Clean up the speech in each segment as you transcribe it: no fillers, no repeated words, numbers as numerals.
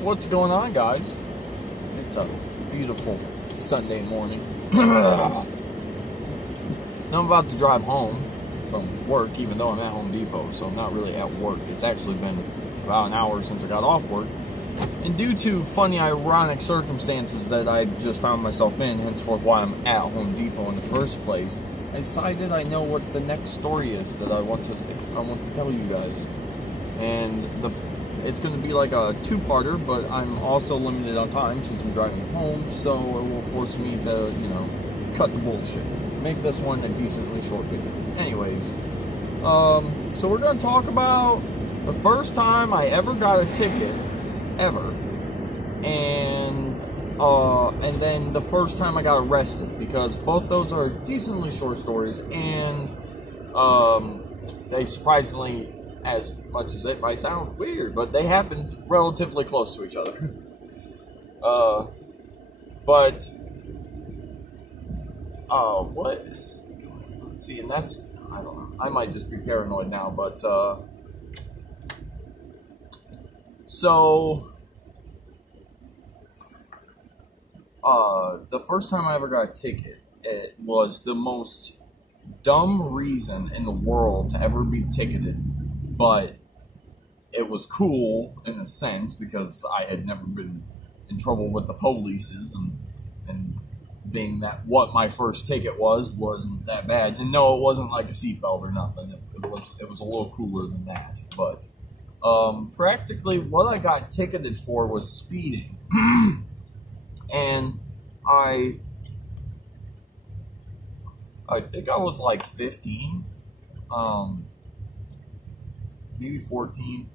What's going on, guys? It's a beautiful Sunday morning. Now I'm about to drive home from work, even though I'm at Home Depot, so I'm not really at work. It's actually been about an hour since I got off work. And due to funny, ironic circumstances that I just found myself in, henceforth why I'm at Home Depot in the first place, I decided I know what the next story is that I want to tell you guys. And it's going to be like a two-parter, but I'm also limited on time since I'm driving home, so it will force me to, cut the bullshit. Make this one a decently short video. Anyways, so we're going to talk about the first time I ever got a ticket, ever, and then the first time I got arrested, because both those are decently short stories, and they surprisingly, as much as it might sound weird, but they happened relatively close to each other. What? See, and that's, I don't know, I might just be paranoid now, but, the first time I ever got a ticket, it was the most dumb reason in the world to ever be ticketed, but it was cool in a sense because I had never been in trouble with the polices, and being that what my first ticket wasn't that bad. And no, it wasn't like a seatbelt or nothing. It was a little cooler than that. But practically what I got ticketed for was speeding. And I think I was like 15, maybe 14.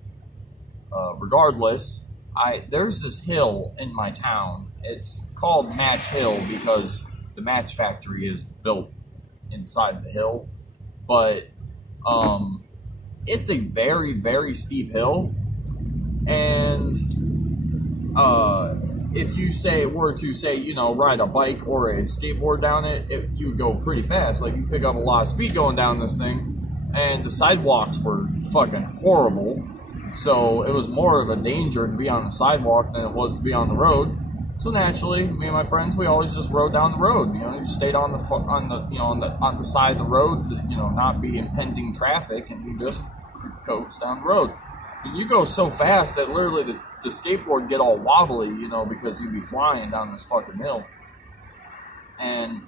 Regardless, there's this hill in my town. It's called Match Hill because the match factory is built inside the hill. But it's a very, very steep hill. And if you were to ride a bike or a skateboard down it, you would go pretty fast. Like, you pick up a lot of speed going down this thing. And the sidewalks were fucking horrible. So it was more of a danger to be on the sidewalk than it was to be on the road. So naturally, me and my friends, we always just rode down the road. You just stayed on the side of the road to not be impending traffic, and you just coast down the road. And you go so fast that literally the skateboard get all wobbly, because you'd be flying down this fucking hill. And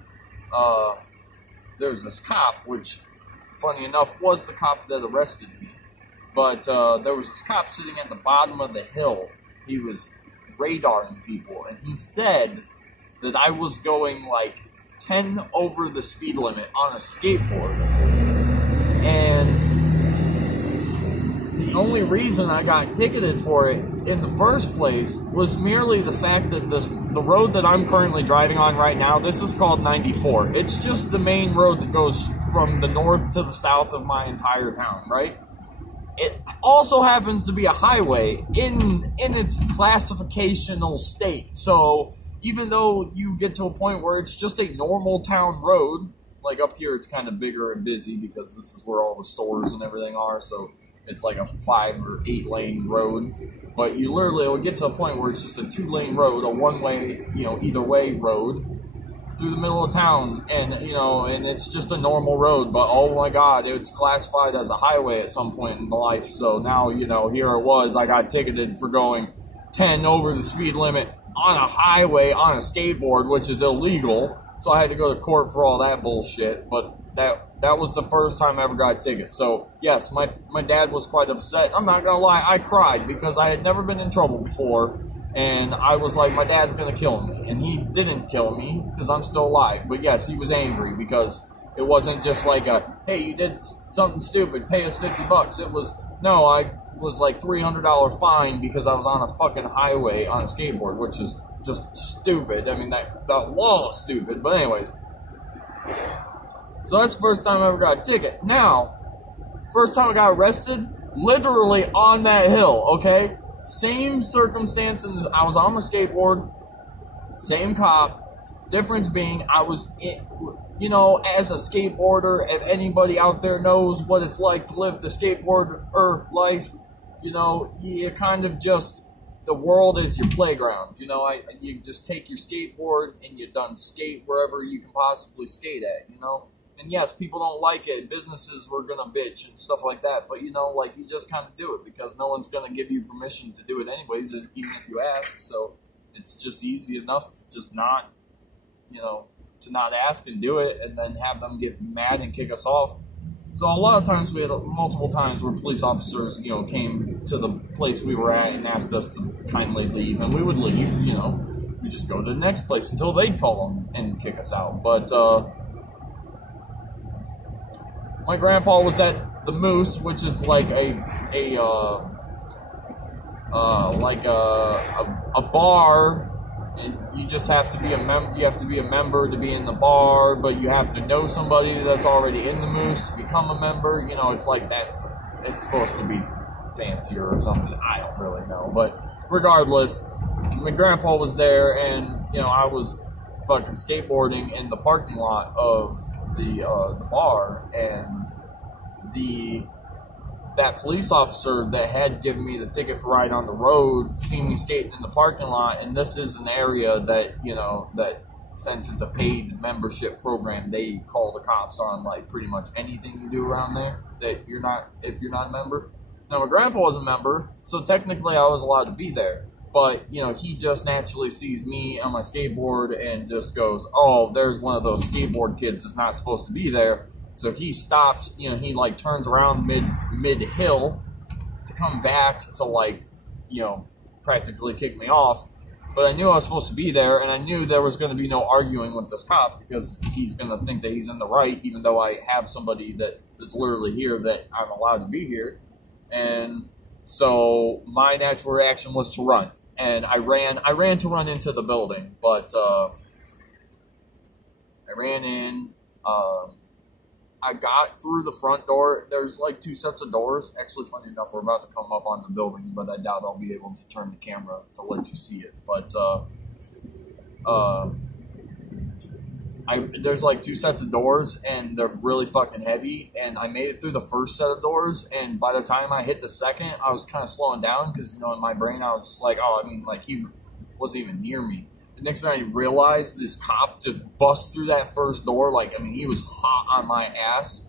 there was this cop, which, funny enough, was the cop that arrested me. But there was this cop sitting at the bottom of the hill. He was radaring people, and he said that I was going like 10 over the speed limit on a skateboard. And the only reason I got ticketed for it in the first place was merely the fact that the road that I'm currently driving on right now, this is called 94. It's just the main road that goes from the north to the south of my entire town, right? It also happens to be a highway in its classificational state. So even though you get to a point where it's just a normal town road, like up here it's kind of bigger and busy because this is where all the stores and everything are, so it's like a 5 or 8 lane road. But you literally will get to a point where it's just a 2-lane road, a one-way, either way road through the middle of town, and and it's just a normal road, but oh my god, it's classified as a highway at some point in life. So now, here it was, I got ticketed for going 10 over the speed limit on a highway on a skateboard, which is illegal. So I had to go to court for all that bullshit. But that was the first time I ever got a ticket. So yes, my dad was quite upset. I'm not gonna lie, I cried because I had never been in trouble before. And I was like, my dad's going to kill me. And he didn't kill me because I'm still alive. But yes, he was angry because it wasn't just like hey, you did something stupid, pay us $50. It was, no, I was like $300 fine because I was on a fucking highway on a skateboard, which is just stupid. I mean, that law is stupid. But anyways. So that's the first time I ever got a ticket. Now, first time I got arrested, literally on that hill, okay? Same circumstances, I was on my skateboard, same cop, difference being I was, as a skateboarder, if anybody out there knows what it's like to live the skateboarder life, you kind of just the world is your playground. You know, you just take your skateboard and you done skate wherever you can possibly skate at, you know? And yes, people don't like it. Businesses were going to bitch and stuff like that. But, you know, like, you just kind of do it because no one's going to give you permission to do it anyways, even if you ask. So it's just easy enough to just not, you know, to not ask and do it and then have them get mad and kick us off. So a lot of times we had multiple times where police officers, you know, came to the place we were at and asked us to kindly leave. And we would leave, you know. We just go to the next place until they'd call them and kick us out. But, my grandpa was at the Moose, which is like a bar, and you just have to be a member. You have to be a member to be in the bar, but you have to know somebody that's already in the Moose to become a member. You know, it's like that. It's supposed to be fancier or something. I don't really know, but regardless, my grandpa was there, and you know, I was fucking skateboarding in the parking lot of the bar, and that police officer that had given me the ticket for ride on the road seen me skating in the parking lot. And this is an area that, you know, that since it's a paid membership program, they call the cops on like pretty much anything you do around there that if you're not a member. Now my grandpa was a member, so technically I was allowed to be there. But, you know, he just naturally sees me on my skateboard and just goes, oh, there's one of those skateboard kids that's not supposed to be there. So he stops, you know, he, like, turns around mid-hill to come back to, like, you know, practically kick me off. But I knew I was supposed to be there, and I knew there was going to be no arguing with this cop because he's going to think that he's in the right, even though I have somebody that's literally here that I'm allowed to be here. And so my natural reaction was to run. And I ran to run into the building, but I ran in. I got through the front door. There's like two sets of doors. Actually, funny enough, we're about to come up on the building, but I doubt I'll be able to turn the camera to let you see it. But there's like two sets of doors, and they're really fucking heavy. And I made it through the first set of doors, and by the time I hit the second, I was kind of slowing down because, you know, in my brain I was just like, oh, I mean, like, he wasn't even near me. The next thing I realized, this cop just busts through that first door. Like, I mean, he was hot on my ass.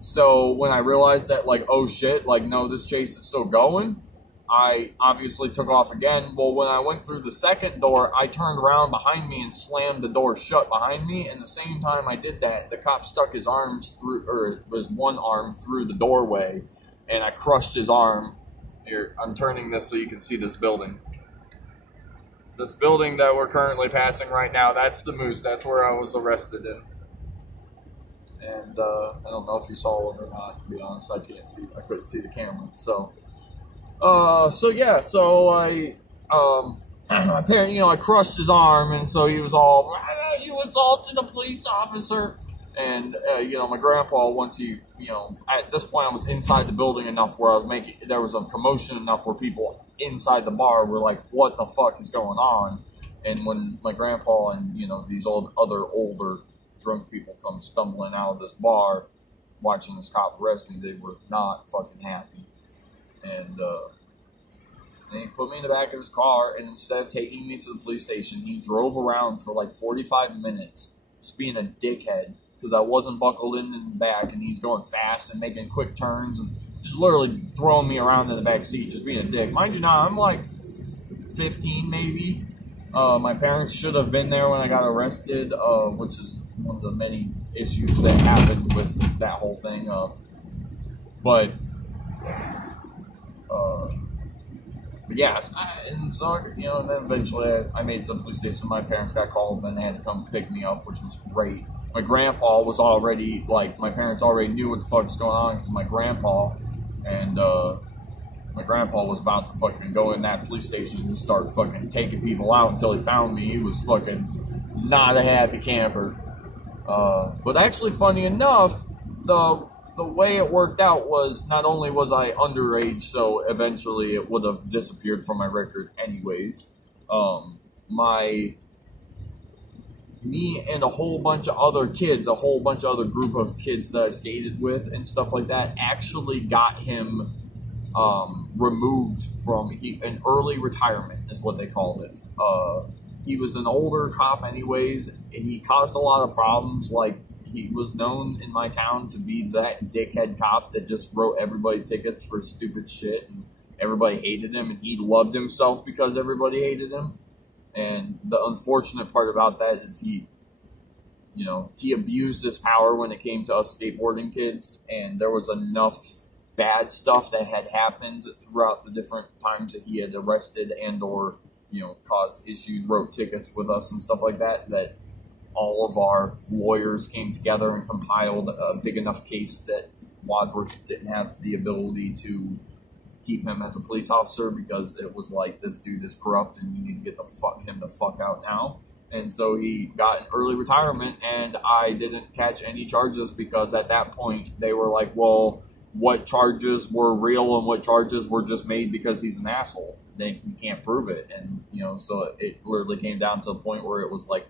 So when I realized that, like, oh shit, like, no, this chase is still going, I obviously took off again. Well, when I went through the second door, I turned around behind me and slammed the door shut behind me. And the same time I did that, the cop stuck his arms through, or was one arm through the doorway, and I crushed his arm. Here, I'm turning this so you can see this building. This building that we're currently passing right now, that's the Moose. That's where I was arrested in. And I don't know if you saw it or not, to be honest. I couldn't see the camera. So yeah, so I, apparently, you know, I crushed his arm, and so he was all, you assaulted a police officer. And, you know, my grandpa, once he, you know, at this point I was inside the building enough where there was a commotion enough where people inside the bar were like, what the fuck is going on? And when my grandpa and, you know, these other older drunk people come stumbling out of this bar watching this cop arrest me, they were not fucking happy. And, then he put me in the back of his car, and instead of taking me to the police station, he drove around for like 45 minutes, just being a dickhead, because I wasn't buckled in the back, and he's going fast and making quick turns, and just literally throwing me around in the back seat, just being a dick. Mind you now, I'm like 15 maybe. My parents should have been there when I got arrested, which is one of the many issues that happened with that whole thing. But yeah, and so, you know, and then eventually I made it to the police station. My parents got called, and then they had to come pick me up, which was great. My grandpa was already, like, my parents already knew what the fuck was going on, because my grandpa, and my grandpa was about to fucking go in that police station and just start fucking taking people out until he found me. He was fucking not a happy camper. But actually, funny enough, the way it worked out was, not only was I underage, so eventually it would have disappeared from my record anyways, me and a whole bunch of other kids, a whole bunch of other group of kids that I skated with and stuff like that, actually got him removed from an early retirement is what they called it. He was an older cop anyways. He caused a lot of problems. Like, he was known in my town to be that dickhead cop that just wrote everybody tickets for stupid shit, and everybody hated him, and he loved himself because everybody hated him. And the unfortunate part about that is he abused his power when it came to us skateboarding kids, and there was enough bad stuff that had happened throughout the different times that he had arrested and or caused issues, wrote tickets with us and stuff like that, that all of our lawyers came together and compiled a big enough case that Wadsworth didn't have the ability to keep him as a police officer, because it was like, this dude is corrupt and you need to get him the fuck out now. And so he got an early retirement, and I didn't catch any charges because at that point they were like, well, what charges were real and what charges were just made because he's an asshole. You can't prove it. And, so it literally came down to the point where it was like,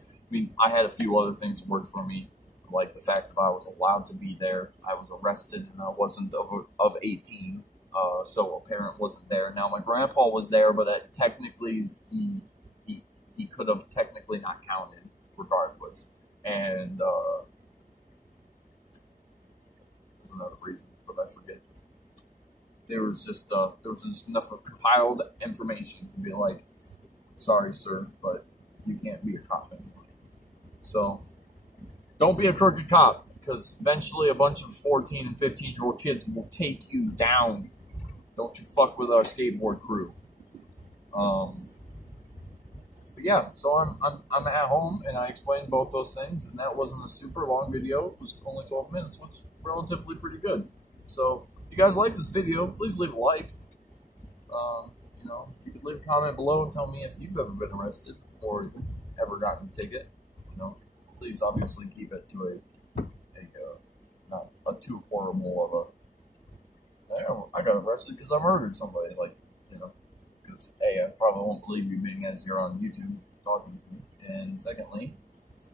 I had a few other things that worked for me, like the fact that I was allowed to be there. I was arrested and I wasn't of 18, so a parent wasn't there. Now, my grandpa was there, but that technically he could have technically not counted regardless. And there's another reason, but I forget. There was just enough of compiled information to be like, sorry, sir, but you can't be a cop anymore. So, don't be a crooked cop, because eventually a bunch of 14 and 15-year-old kids will take you down. Don't you fuck with our skateboard crew. But yeah, so I'm at home, and I explained both those things, and that wasn't a super long video. It was only 12 minutes, which is relatively pretty good. So, if you guys like this video, please leave a like. You can leave a comment below and tell me if you've ever been arrested or ever gotten a ticket. Please obviously keep it to not a too horrible of a, I got arrested because I murdered somebody, because A, I probably won't believe you being as you're on YouTube talking to me, and secondly,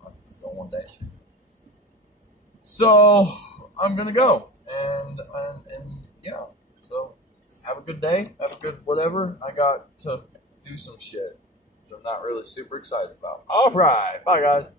I don't want that shit. So, I'm gonna go, and yeah, so, have a good day, have a good whatever. I got to do some shit, which I'm not really super excited about. Alright, bye guys.